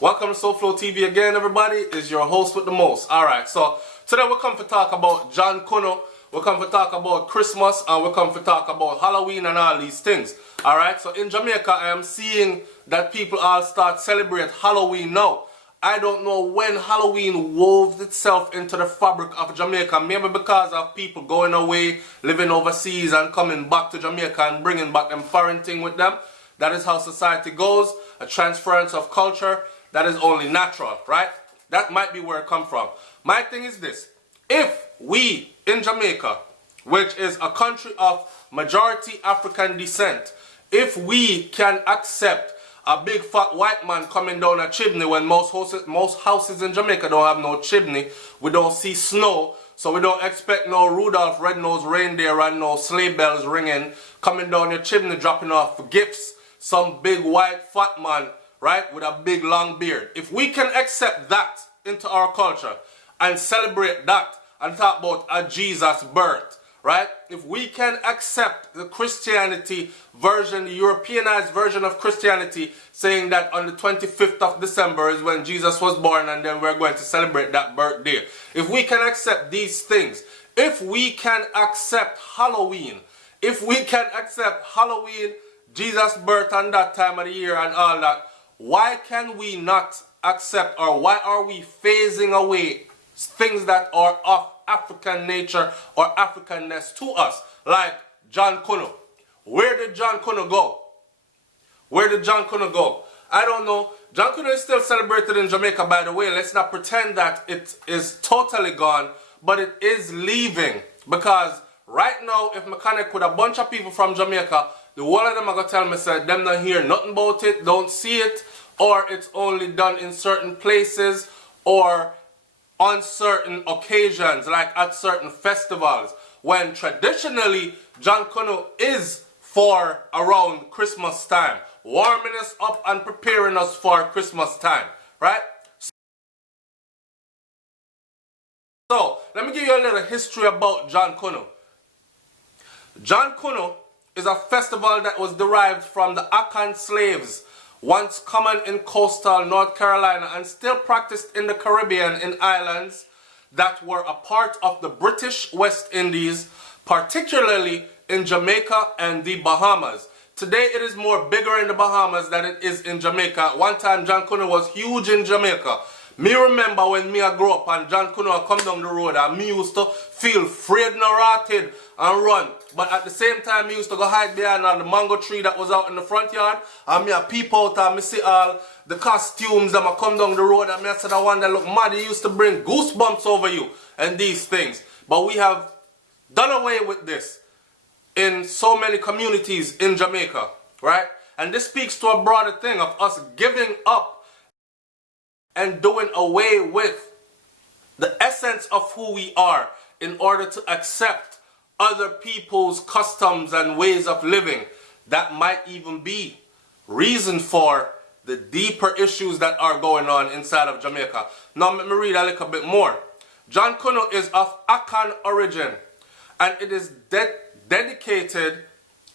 Welcome to Soulflow TV again, everybody. It's your host with the most. Alright, so today we're come to talk about Jonkunu, we're come to talk about Christmas, and we're come to talk about Halloween and all these things. Alright, so in Jamaica, I am seeing that people all start celebrate Halloween now. I don't know when Halloween wove itself into the fabric of Jamaica. Maybe because of people going away, living overseas, and coming back to Jamaica and bringing back them foreign thing with them. That is how society goes, a transference of culture. That is only natural, right? That might be where it comes from. My thing is this. If we in Jamaica, which is a country of majority African descent, if we can accept a big fat white man coming down a chimney when most houses in Jamaica don't have no chimney, we don't see snow, so we don't expect no Rudolph Red-Nosed Reindeer and no sleigh bells ringing, coming down your chimney dropping off gifts, some big white fat man, right, with a big long beard. If we can accept that into our culture and celebrate that and talk about a Jesus birth, right? If we can accept the Christianity version, the Europeanized version of Christianity, saying that on the 25th of December is when Jesus was born and then we're going to celebrate that birthday. If we can accept these things, if we can accept Halloween, if we can accept Halloween, Jesus' birth on that time of the year and all that, why can we not accept, or why are we phasing away things that are of African nature or Africanness to us? Like Jonkunu. Where did Jonkunu go? Where did Jonkunu go? I don't know. Jonkunu is still celebrated in Jamaica, by the way. Let's not pretend that it is totally gone, but it is leaving. Because right now, if I connect with a bunch of people from Jamaica, the one of them are going to tell me, say, them not hear nothing about it, don't see it, or it's only done in certain places, or on certain occasions, like at certain festivals, when traditionally Jonkunu is for around Christmas time, warming us up and preparing us for Christmas time, right? So, let me give you a little history about Jonkunu. Jonkunu is a festival that was derived from the Akan slaves, once common in coastal North Carolina and still practiced in the Caribbean in islands that were a part of the British West Indies, particularly in Jamaica and the Bahamas. Today it is more bigger in the Bahamas than it is in Jamaica. One time Jonkunu was huge in Jamaica. Me remember when me I grew up and Jonkunu come down the road and me used to feel afraid and rotted and run. But at the same time me used to go hide behind the mango tree that was out in the front yard and me I peep out and me see all the costumes that I come down the road and me I said the one that look mad, it used to bring goosebumps over you and these things. But we have done away with this in so many communities in Jamaica, right? And this speaks to a broader thing of us giving up and doing away with the essence of who we are in order to accept other people's customs and ways of living. That might even be reason for the deeper issues that are going on inside of Jamaica. Now let me read a little bit more. Jonkunu is of Akan origin, and it is dedicated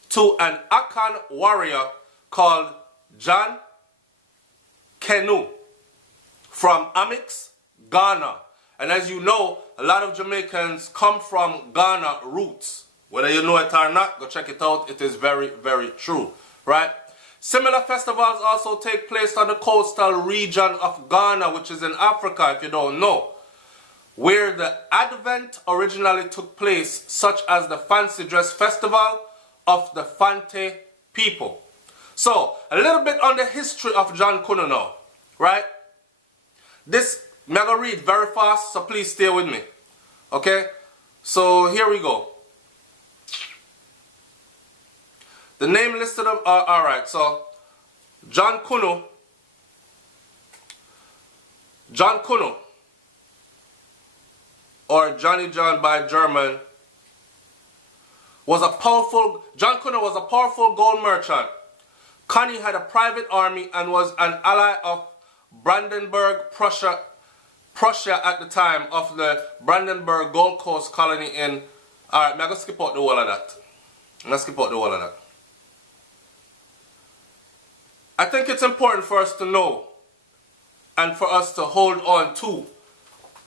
to an Akan warrior called Jonkunu from Amix, Ghana. And as you know, a lot of Jamaicans come from Ghana roots. Whether you know it or not, go check it out. It is very, very true, right? Similar festivals also take place on the coastal region of Ghana, which is in Africa, if you don't know, where the Advent originally took place, such as the Fancy Dress Festival of the Fante people. So, a little bit on the history of Jonkunu now, right? This, I'm going to read very fast, so please stay with me. Okay? So, here we go. The name listed of, alright, so, Jonkunu, or Johnny John by German, Jonkunu was a powerful gold merchant. Connie had a private army and was an ally of Brandenburg, Prussia at the time of the Brandenburg Gold Coast colony in... Alright, I'm going to skip out the whole of that. I think it's important for us to know and for us to hold on to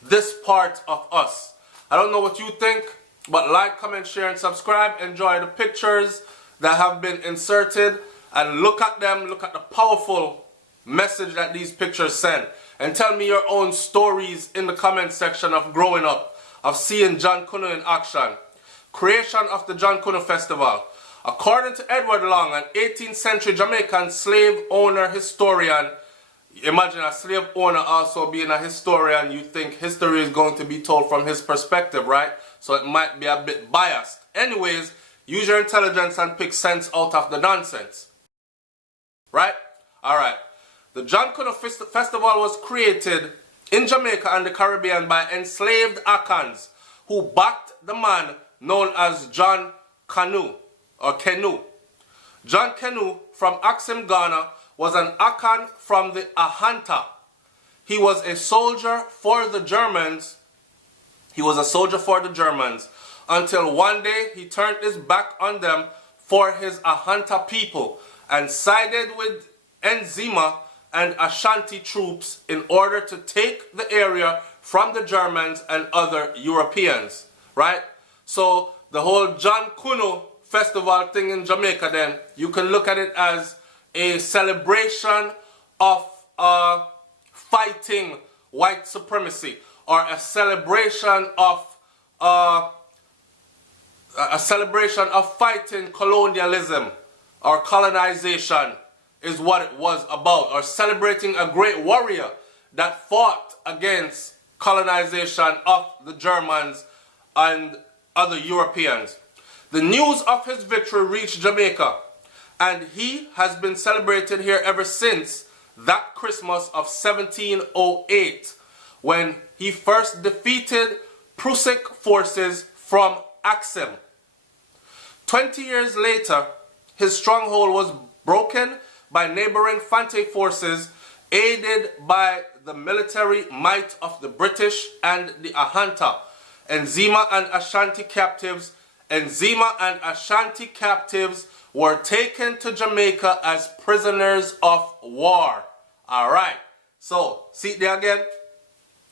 this part of us. I don't know what you think, but like, comment, share, and subscribe. Enjoy the pictures that have been inserted and look at them. Look at the powerful message that these pictures send. And tell me your own stories in the comment section of growing up, of seeing Jonkunu in action. Creation of the Jonkunu Festival. According to Edward Long, an 18th century Jamaican slave owner historian. Imagine a slave owner also being a historian. You think history is going to be told from his perspective, right? So it might be a bit biased. Anyways, use your intelligence and pick sense out of the nonsense. Right? Alright. The Jonkunu Festival was created in Jamaica and the Caribbean by enslaved Akans who backed the man known as John Kanu or Kenu. John Kenu from Axim, Ghana was an Akan from the Ahanta. He was a soldier for the Germans. Until one day he turned his back on them for his Ahanta people and sided with Nzima and Ashanti troops in order to take the area from the Germans and other Europeans, right? So the whole Jonkunu Festival thing in Jamaica, then you can look at it as a celebration of fighting white supremacy, or a celebration of fighting colonialism or colonization is what it was about, or celebrating a great warrior that fought against colonization of the Germans and other Europeans. The news of his victory reached Jamaica, and he has been celebrated here ever since that Christmas of 1708, when he first defeated Prussic forces from Axim. 20 years later, his stronghold was broken by neighboring Fante forces, aided by the military might of the British and the Ahanta. Nzima and Ashanti captives were taken to Jamaica as prisoners of war. Alright, so see there again.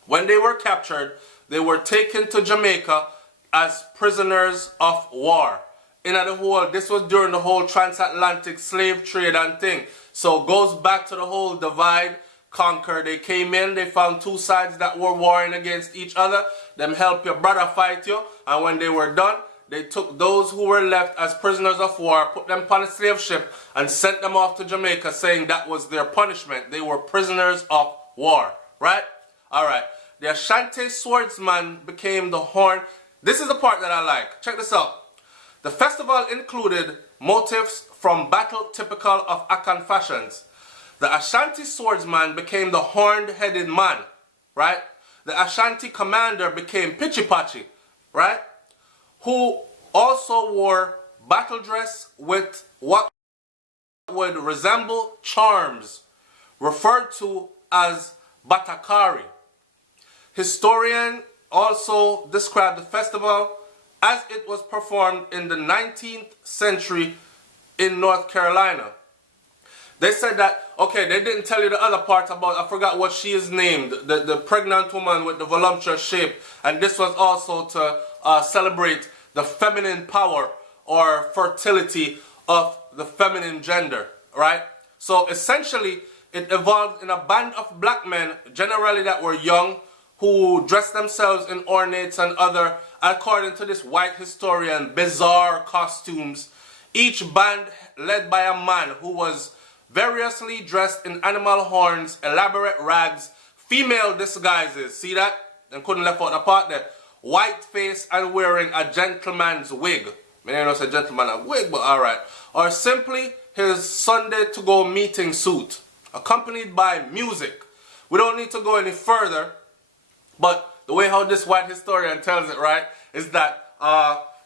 When they were captured, they were taken to Jamaica as prisoners of war. This was during the whole transatlantic slave trade and thing. So it goes back to the whole divide, conquer. They came in, they found two sides that were warring against each other. Them help your brother fight you. And when they were done, they took those who were left as prisoners of war, put them upon a slave ship, and sent them off to Jamaica, saying that was their punishment. They were prisoners of war. Right? Alright. The Ashanti swordsman became the horn. This is the part that I like. Check this out. The festival included motifs from battle typical of Akan fashions. The Ashanti swordsman became the horned-headed man, right? The Ashanti commander became Pichipachi, right? Who also wore battle dress with what would resemble charms, referred to as batakari. Historians also described the festival as it was performed in the 19th century in North Carolina. They said that, okay, they didn't tell you the other part about, I forgot what she is named, the pregnant woman with the voluptuous shape. And this was also to celebrate the feminine power or fertility of the feminine gender, right? So essentially, it evolved in a band of black men, generally that were young, who dressed themselves in ornates and other, according to this white historian, bizarre costumes. Each band led by a man who was variously dressed in animal horns, elaborate rags, female disguises. See that? And couldn't left out the part there. White face and wearing a gentleman's wig. I don't know if it's a gentleman a wig, but alright. Or simply his Sunday to go meeting suit, accompanied by music. We don't need to go any further, but the way how this white historian tells it, right, is that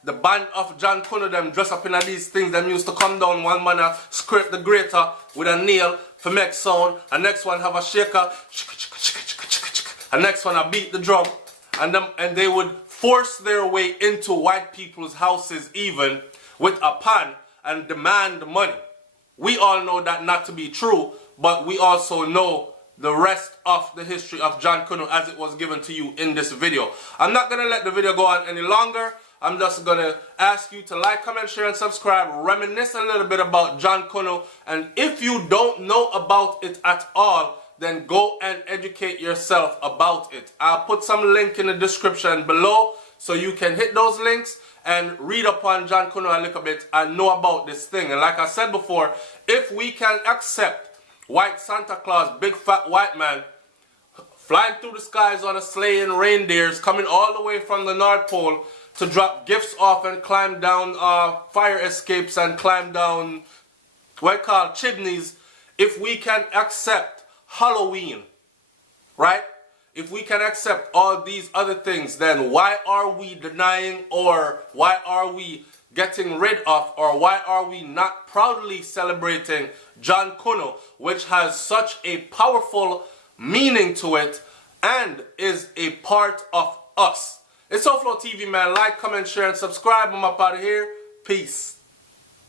the band of Jonkunu, them dress up in these things. Them used to come down, one man scrape the grater with a nail for make sound, and next one have a shaker, and next one beat the drum, and they would force their way into white people's houses even with a pan and demand money. We all know that not to be true, but we also know the rest of the history of Jonkunu as it was given to you in this video. I'm not going to let the video go on any longer. I'm just going to ask you to like, comment, share, and subscribe. Reminisce a little bit about Jonkunu. And if you don't know about it at all, then go and educate yourself about it. I'll put some link in the description below so you can hit those links and read upon Jonkunu a little bit and know about this thing. And like I said before, if we can accept white Santa Claus, big fat white man, flying through the skies on a sleigh and reindeers, coming all the way from the North Pole to drop gifts off and climb down fire escapes and climb down what you call chimneys. If we can accept Halloween, right? If we can accept all these other things, then why are we denying, or why are we getting rid of, or why are we not proudly celebrating Jonkunu, which has such a powerful meaning to it and is a part of us? It's Oflo TV, man. Like, comment, share, and subscribe. I'm up out of here. Peace.